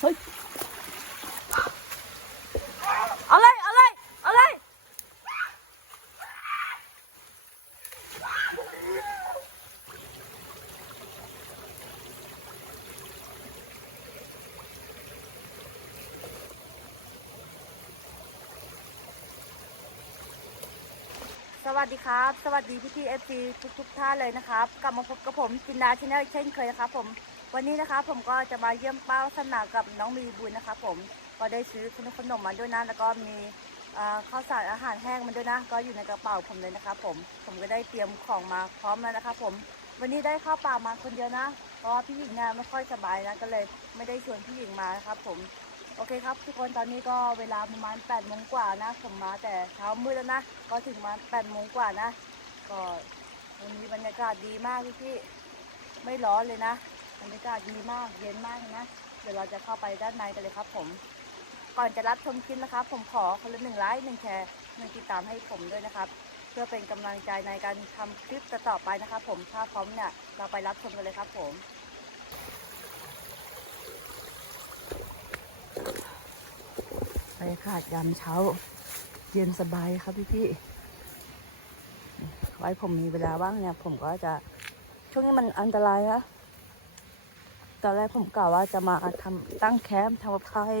เฮ้ยเอาเลยเอาเลยเอาเลยสวัสดีครับ สวัสดีพี่พีเอฟซีทุกทุกๆท่านเลยนะครับ กลับมาพบกับผมจินดาชาแนลเช่นเคยนะครับผม วันนี้นะครับผมก็จะมาเยี่ยมเป้าสนากับน้องมีบุญนะครับผมก็ได้ซื้อขนมขนมมาด้วยนะแล้วก็มีข้าวสารอาหารแห้งมาด้วยนะ ก็อยู่ในกระเป๋าผมเลยนะครับผมผมก็ได้เตรียมของมาพร้อมแล้วนะครับผมวันนี้ได้ข้าวเปล่ามาคนเดียวนะเพราะว่าพี่หญิงเนี่ยไม่ค่อยสบายนะก็เลยไม่ได้ชวนพี่หญิงมานะครับผมโอเคครับทุกคนตอนนี้ก็เวลาประมาณ8โมงกว่านะผมมาแต่เช้ามืดแล้วนะก็ถึงมา8โมงกว่านะ ก็วันนี้บรรยากาศดีมากพี่พี่ๆไม่ร้อนเลยนะ บรรยากาศดีมากเย็นมากเลยนะ เดี๋ยวเราจะเข้าไปด้านในกันเลยครับผม ก่อนจะรับชมคลิปนะครับ ผมขอคนละหนึ่งไลค์หนึ่งแชร์หนึ่งติดตามให้ผมด้วยนะครับ เพื่อเป็นกำลังใจในการทำคลิปต่อไปนะครับผมถ้าพร้อมเนี่ยเราไปรับชมกันเลยครับผมบรรยากาศยามเช้า เย็นสบายครับพี่พี่ไว้ผมมีเวลาว่างเนี่ย ผมก็จะช่วงนี้มันอันตรายนะ ตอนแรกผมกล่าวว่าจะมาทำตั้งแคมป์ทำกับข้าวให้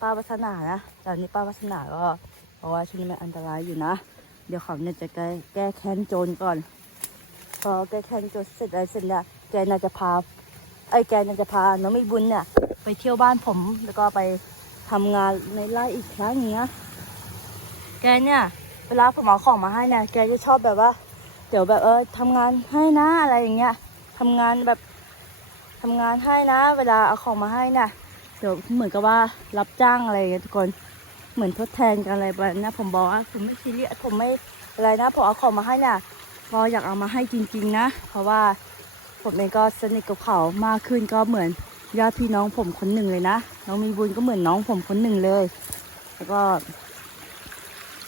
ป้าวัฒนานะแต่อันนี้ป้าวัฒนาก็เพราะว่าช่วงนี้มันอันตรายอยู่นะ เดี๋ยวเขาเนี่ยจะแก้แก้แค้นโจรก่อน พอแก้แค้นโจรเสร็จอะไรเสร็จเนี่ยแกน่าจะพาไอ้แกน่าจะพาน้องมีบุญเนี่ยไปเที่ยวบ้านผมแล้วก็ไปทำงานในไร่อีกครั้งอย่าเงี้ยแกเนี่ยเวลาผมเอาของมาให้เนี่ยแกจะชอบแบบว่า เดี๋ยวแบบเออทำงานให้นะอะไรอย่างเงี้ยทำงานแบบ ทำงานให้นะ เวลาเอาของมาให้นี่ยเดี๋ยวเหมือนกับว่ารับจ้างอะไรอย่างเงี้ยทุกคนเหมือนทดแทนกันอะไรแบบนี้ผมบอกว่าผมไม่ซีเรียสผมไม่อะไรนะผมเอาของมาให้นี่ยพออยากเอามาให้จริง ๆ นะ เพราะว่าผมเองก็สนิทกับเขามากขึ้นก็เหมือนญาติพี่น้องผมคนหนึ่งเลยนะน้องมีบุญก็เหมือนน้องผมคนหนึ่งเลย แล้วก็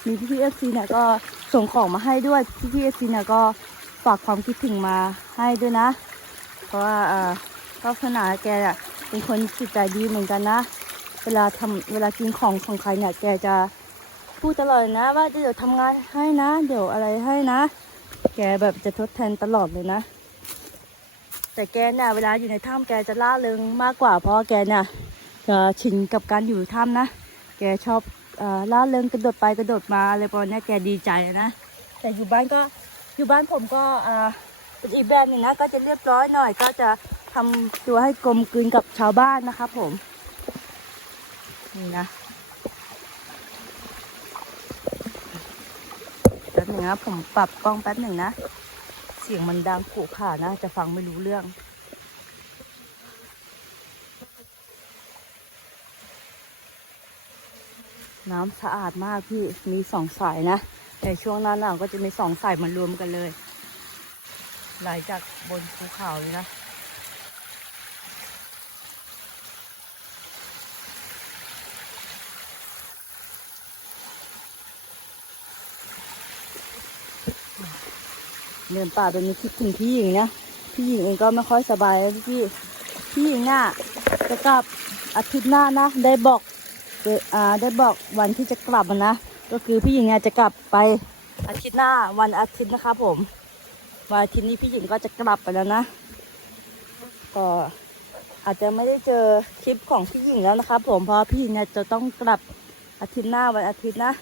มีพี่พี่เอฟซีเนี่ยก็ส่งของมาให้ด้วยพี่พี่เอฟซีเนี่ยก็ฝากความคิดถึงมาให้ด้วยนะ เพราะว่า เอ่อก็ขนาดแกอะเป็นคนจิตใจดีเหมือนกันนะ เวลาทำเวลากินของของใครเนี่ยแกจะพูดตลอดนะ ว่าเดี๋ยวทำงานให้นะ เดี๋ยวอะไรให้นะ แกแบบจะทดแทนตลอดเลยนะ แต่แกเนี่ยเวลาอยู่ในถ้ำแกจะล่าเริงมากกว่า เพราะแกเนี่ยจะชินกับการอยู่ถ้ำนะ แกชอบอล่าเริงกระโดดไปกระโดดมาอะไรประมาณนี้แกดีใจนะ แต่อยู่บ้านก็อยู่บ้านผมก็อ่าเป็นอีกแบบหนึงนะ ก็จะเรียบร้อยหน่อยก็จะ ทำตัวให้กลมกลืนกับชาวบ้านนะครับผม นี่นะแป๊บหนึ่งนะผมปรับกล้องแป๊บหนึ่งนะ เสียงมันดังขู่ข่านะ จะฟังไม่รู้เรื่องน้ำสะอาดมากพี่ มีสองสายนะ ในช่วงหน้าหนาวก็จะมีสองสายมารวมกันเลย ไหลจากบนภูเขาเลยนะ เดินป่าเป็นคิดถึงพี่หญิงนะพี่หญิงเองก็ไม่ค่อยสบายแล้วพี่พี่หญิงน่ะจะกลับอาทิตย์หน้านะได้บอกเอ่าได้บอกวันที่จะกลับนะก็คือพี่หญิงอะจะกลับไปอาทิตย์หน้าวันอาทิตย์นะครับผมวันอาทิตย์นี้พี่หญิงก็จะกลับไปแล้วนะก็อาจจะไม่ได้เจอคลิปของพี่หญิงแล้วนะครับผมเพราะพี่หญิงเนี่ยจะต้องกลับอาทิตย์หน้าวันอาทิตย์นะ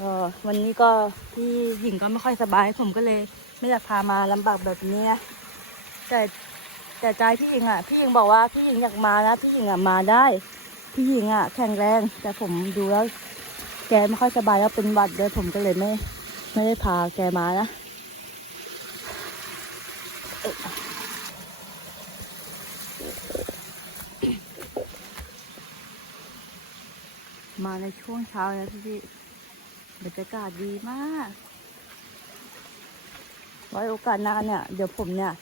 ก็วันนี้ก็พี่หญิงก็ไม่ค่อยสบาย ผมก็เลย ไม่อยากพามาลำบากแบบนี้นะแต่แต่ใจพี่หญิงอะ พี่หญิงบอกว่าพี่หญิงอยากมานะพี่หญิงอะมาได้ พี่หญิงอะ แข็งแรง แต่ผมดูแล้ว แกไม่ค่อยสบายแล้วเป็นหวัดด้วยผมก็เลยไม่ ไม่ได้พาแกมานะเอ๊ะมาในช่วงเช้านะพี่พี่ บรรยากาศดีมาก ไว้โอกาสหน้าเนี่ย เดี๋ยวผมเนี่ย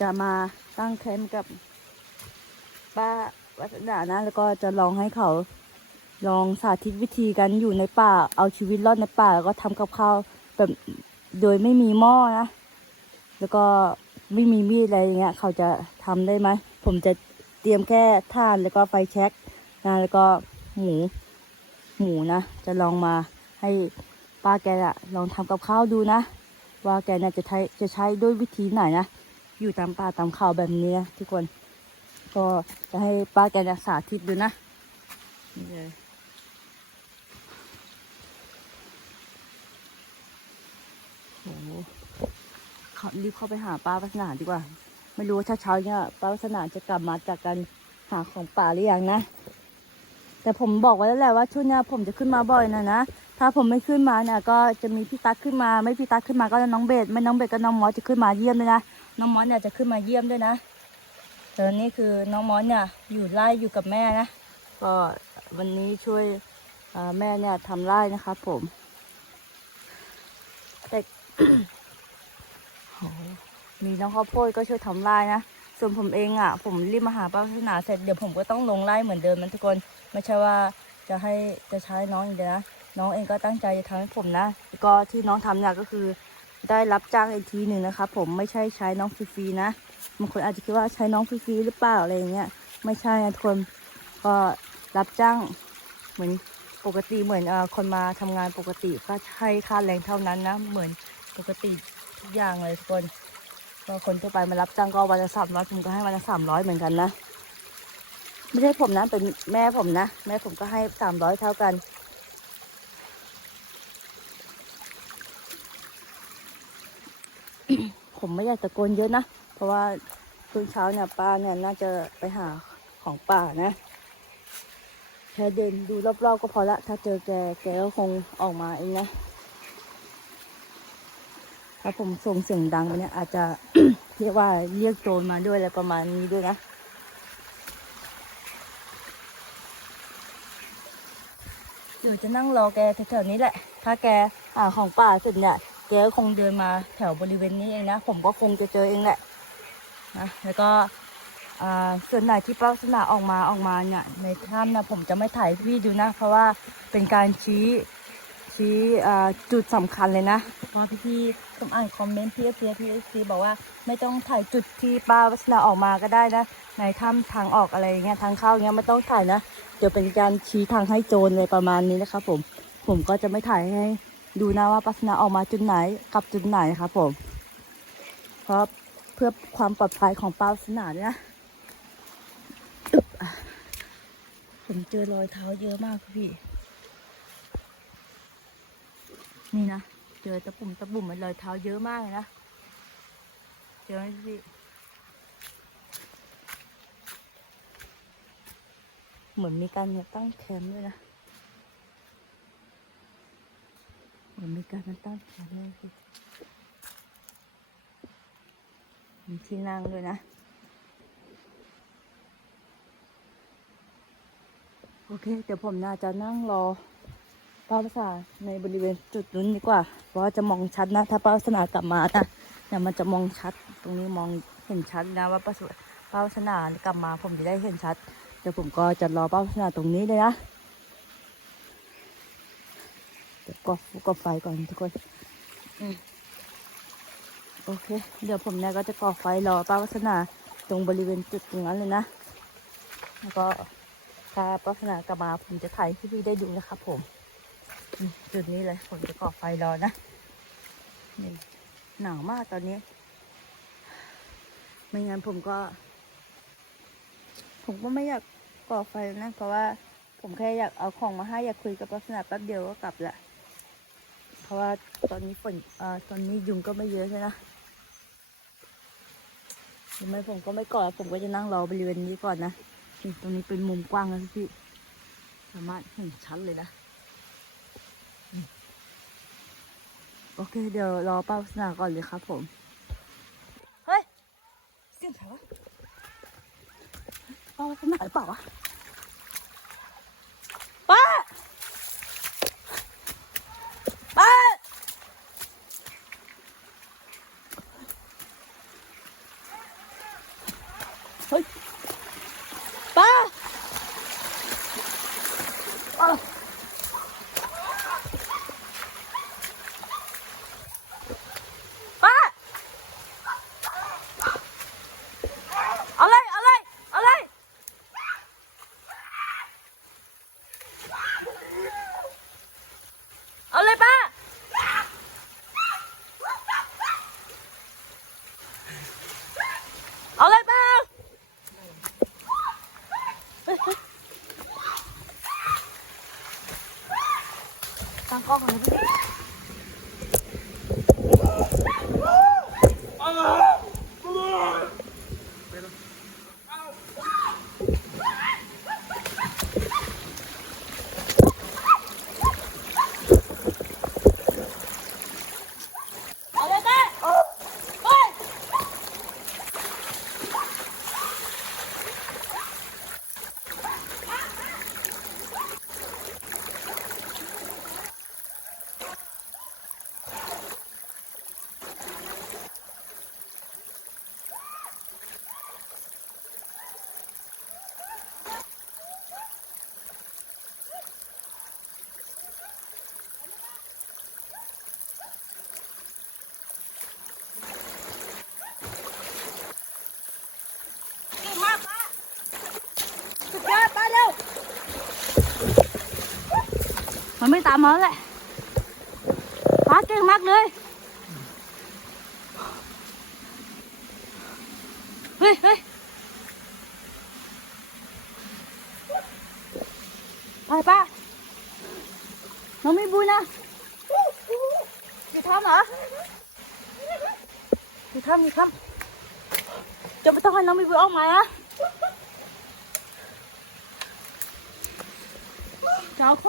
จะมาตั้งแคมป์กับป้าวัฒนานะ แล้วก็จะลองให้เขาลองสาธิตวิธีการอยู่ในป่า เอาชีวิตรอดในป่า แล้วก็ทำกับข้าวแบบโดยไม่มีหม้อนะ แล้วก็ไม่มีมีดอะไรอย่างเงี้ย เขาจะทำได้ไหม ผมจะเตรียมแค่ถ่านแล้วก็ไฟแช็กนะ แล้วก็หมู หมูนะ จะลองมา ให้ป้าแกอะลองทำกับข้าวดูนะ ว่าแกน่ะจะใช้จะใช้ด้วยวิธีไหนนะ อยู่ตามป่าตามเขาแบบนี้นะทุกคน ก็จะให้ป้าแกสาธิตดูนะนี่เลยโอ้โหเขารีบเข้าไปหาป้าวัฒนาดีกว่า ไม่รู้ว่าเช้าๆเนี่ยป้าวัฒนาจะกลับมาจากการหาของป่าหรือยังนะ แต่ผมบอกไว้แล้วแหละว่าช่วงนี้ผมจะขึ้นมาบ่อยนะนะ ถ้าผมไม่ขึ้นมาเนี่ยก็จะมีพี่ตั๊กขึ้นมา ไม่พี่ตั๊กขึ้นมาก็น้องเบสไม่น้องเบสก็น้องมอสจะขึ้นมาเยี่ยมด้วยนะ น้องมอสเนี่ยจะขึ้นมาเยี่ยมด้วยนะ แต่วันนี้คือน้องมอสเนี่ยอยู่ไร่อยู่กับแม่นะ ก็วันนี้ช่วยแม่เนี่ยทำไร่นะครับผมแต่มีน้องข้าวโพดก็ช่วยทำไร่นะ ส่วนผมเองอะ ผมรีบมาหาป้าพัฒนาเสร็จเดี๋ยวผมก็ต้องลงไร่เหมือนเดิมนะทุกคน ไม่ใช่ว่าจะให้จะใช้น้องอย่างเดียวนะ น้องเองก็ตั้งใจจะทำให้ผมนะก็ที่น้องทำเนี่ยก็คือได้รับจ้างอีกทีหนึ่งนะครับผมไม่ใช่ใช้น้องฟรีๆนะบางคนอาจจะคิดว่าใช้น้องฟรีๆหรือเปล่าอะไรอย่างเงี้ยไม่ใช่นะทุกคนก็รับจ้างเหมือนปกติเหมือนเออคนมาทำงานปกติก็ให้ค่าแรงเท่านั้นนะเหมือนปกติทุกอย่างเลยทุกคนก็คนทั่วไปมารับจ้างก็วันละสามร้อยผมก็ให้วันละสามร้อยเหมือนกันนะไม่ใช่ผมนะเป็นแม่ผมนะ แม่ผมก็ให้สามร้อยเท่ากัน ผมไม่อยากตะโกนเยอะนะ เพราะว่าช่วงเช้าเนี่ยป้าเนี่ยน่าจะไปหาของป่านะแค่เดินดูรอบๆก็พอละ ถ้าเจอแกแกก็คงออกมาเองนะถ้าผมส่งเสียงดังไปเนี่ยอาจจะเรียกว่าเรียกโจรมาด้วยอะไรประมาณนี้ด้วยนะเดี๋ยวจะนั่งรอแกแถวๆนี้แหละ ถ้าแกหาของป่าเสร็จเนี่ย แกก็คงเดินมาแถวบริเวณนี้เองนะ ผมก็คงจะเจอเองแหละนะแล้วก็ส่วนไหนที่ป้าลักษณะออกมาออกมาเนี่ยในถ้ำนะผมจะไม่ถ่ายพี่ดูนะ เพราะว่าเป็นการชี้ชี้จุดสำคัญเลยนะเพราะพี่พี่ๆผมอ่านคอมเมนต์พี่เอฟซีพี่เอฟซีบอกว่าไม่ต้องถ่ายจุดที่ป้าวัฒนาออกมาก็ได้นะในถ้ำทางออกอะไรเงี้ยทางเข้าเงี้ยไม่ต้องถ่ายนะเดี๋ยวเป็นการชี้ทางให้โจรเลยประมาณนี้นะครับผมผมก็จะไม่ถ่ายให้ ดูนะว่าปัสนาออกมาจุดไหนกลับจุดไหนครับผม เพราะเพื่อความปลอดภัยของป้าปัสนาด้วยนะอึบอะผมเจอรอยเท้าเยอะมากพี่ นี่นะ เจอตะปุ่มตะปุ่มมันรอยเท้าเยอะมากเลยนะ เจอไหมพี่เหมือนมีการมาตั้งแคมป์ด้วยนะ เห มือนมีการมาตั้งแคมป์ด้วยมีที่นั่งด้วยนะ โอเค เดี๋ยวผมน่าจะนั่งรอป้าภาษาในบริเวณจุดนู้นดีกว่า เพราะจะมองชัดนะ ถ้าป้าวัฒนากลับมานะเนี่ยมันจะมองชัด ตรงนี้มองเห็นชัดนะว่าป้าสป้าวัฒนากลับมา ผมจะได้เห็นชัด เดี๋ยวผมก็จะรอป้าพัฒนาตรงนี้เลยนะ เดี๋ยว กดกดไฟก่อนทุกคนอืมโอเค เดี๋ยวผมเนี่ยก็จะก่อไฟรอป้าวัฒนาตรงบริเวณจุดตรงนั้นเลยนะ แล้วก็ถ้าป้าวัฒนากลับมาผมจะถ่ายให้พี่ได้ดูนะครับผมอืมจุดนี้เลยผมจะก่อไฟรอนะนี่หนาวมากตอนนี้ ไม่งั้นผมก็ ผมก็ไม่อยากก่อไฟนะ เพราะว่าผมแค่อยากเอาของมาให้อยากคุยกับลักษณะแป๊บเดียวก็กลับละ เพราะว่าตอนนี้ฝนอ่าตอนนี้ยุงก็ไม่เยอะใช่ไหมทำไมผมก็ไม่ก่อผมก็จะนั่งรอบริเวณนี้ก่อนนะตรงนี้เป็นมุมกว้างนะพี่สามารถเห็นชัดเลยนะ โอเค เดี๋ยวรอป้าลักษณะก่อนเลยครับผม เฮ้ยเสียงใครวะป้าไปไหนเปล่าวะป้า ป้า เฮ้ย ป้าอ้าวป้า อะไร อะไร อะไร กล้องเลยพี่ เอาเลยได้ไป เก่งมากป้าสุดยอดป้าเร็ว มันไม่ตามมาแล้วแหละป้าเก่งมากเลยเฮ้ยเฮ้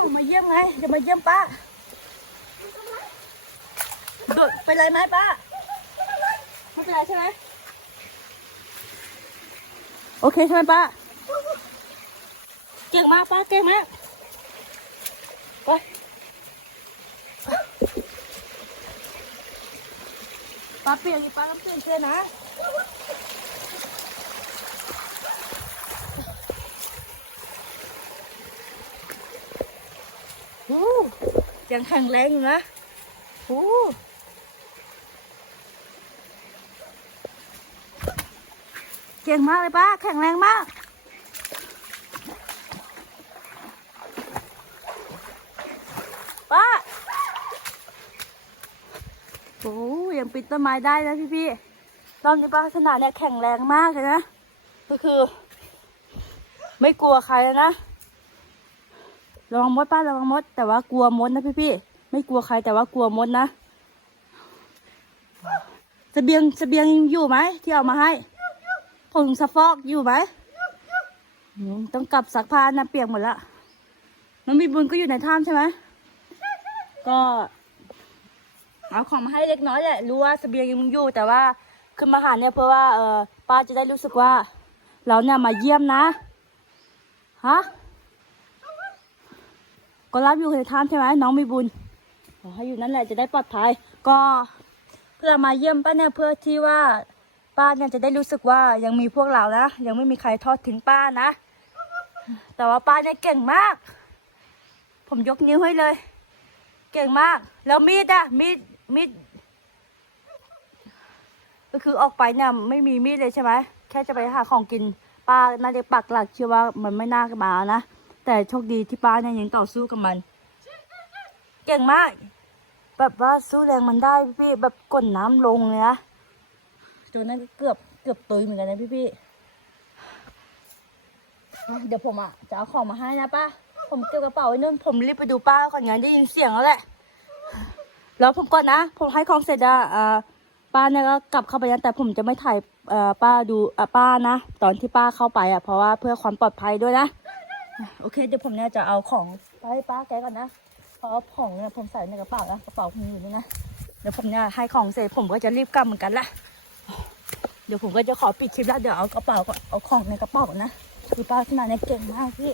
ยไปป้าน้องไม่งมาเยี่ยมไง จะมาเยี่ยมป้าโดดเป็นไรไหมป้า ไม่เป็นไรใช่ไหม โอเคใช่ไหมป้า เก่งมากป้าเก่งมาก ไปป้าเปลี่ยนป้าต้องเปลี่ยนเสื้อนะ ยังแข็งแรงอยู่นะโอ้เก่งมากเลยป้า แข็งแรงมาก ป้า โอ้ยังปีนต้นไม้ได้นะพี่พี่ๆรอบนี้ป้าขนาดเนี่ยแข็งแรงมากเลยนะ ก็คือ ไม่กลัวใครแล้วนะ ระวังมดป้าระวังมด แต่ว่ากลัวมดนะพี่พี่ไม่กลัวใครแต่ว่ากลัวมดนะเสบียงเสบียงยังอยู่ไหมที่เอามาให้ผงซักฟอกอยู่ไหมต้องกลับซักผ้านะเปียกหมดละน้องมีบุญก็อยู่ในถ้ำใช่ไหมก็เอาของมาให้เล็กน้อยแหละรู้ว่าเสบียงยังอยู่แต่ว่าขึ้นมาหาเนี่ยเพื่อว่าเออป้าจะได้รู้สึกว่า เราเนี่ยมาเยี่ยมนะฮะ ก็รับอยู่ในถ้ำใช่ไหมน้องมีบุญขอให้อยู่นั่นแหละจะได้ปลอดภัย ก็เพื่อมาเยี่ยมป้าเนี่ยเพื่อที่ว่าป้าเนี่ยจะได้รู้สึกว่ายังมีพวกเรานะยังไม่มีใครทอดทิ้งป้านะ แต่ว่าป้าเนี่ยเก่งมาก ผมยกนิ้วให้เลย เก่งมาก แล้วมีดอะมีดมีดก็คือออกไปเนี่ยไม่มีมีดเลยใช่ไหมแค่จะไปหาของกินป้าน่าจะปักหลักเชื่อว่ามันไม่น่ามานะ แต่โชคดีที่ป้าเนี่ยยังต่อสู้กับมัน เก่งมาก แบบว่าสู้แรงมันได้พี่แบบกดน้ำลงเลยนะตัวนั้นก็เกือบเกือบตุยเหมือนกันนะพี่พี่เดี๋ยวผมอะจะเอาของมาให้นะป้าผมเก็บกระเป๋าไว้นู่นผมรีบไปดูป้าก่อนงั้นได้ยินเสียงแล้วแหละแล้วผมก่อนนะผมให้ของเสร็จอะป้าเนี่ยก็กลับเข้าไปนะแต่ผมจะไม่ถ่ายอ่อป้าดูอะป้านะ ตอนที่ป้าเข้าไปอะเพราะว่าเพื่อความปลอดภัยด้วยนะ โอเคเดี๋ยวผมเนี่ยจะเอาของไปให้ป้าแกก่อนนะเพราะว่าของเนี่ยผมใส่ในกระเป๋านะกระเป๋าผมอยู่นี่นะเดี๋ยวผมเนี่ยให้ของเสร็จผมก็จะรีบกลับเหมือนกันละเดี๋ยวผมก็จะขอปิดคลิปแล้วเดี๋ยวเอากระเป๋าก่อนเอาของในกระเป๋านะคือป้าขนาดเนี่ยเก่งมากพี่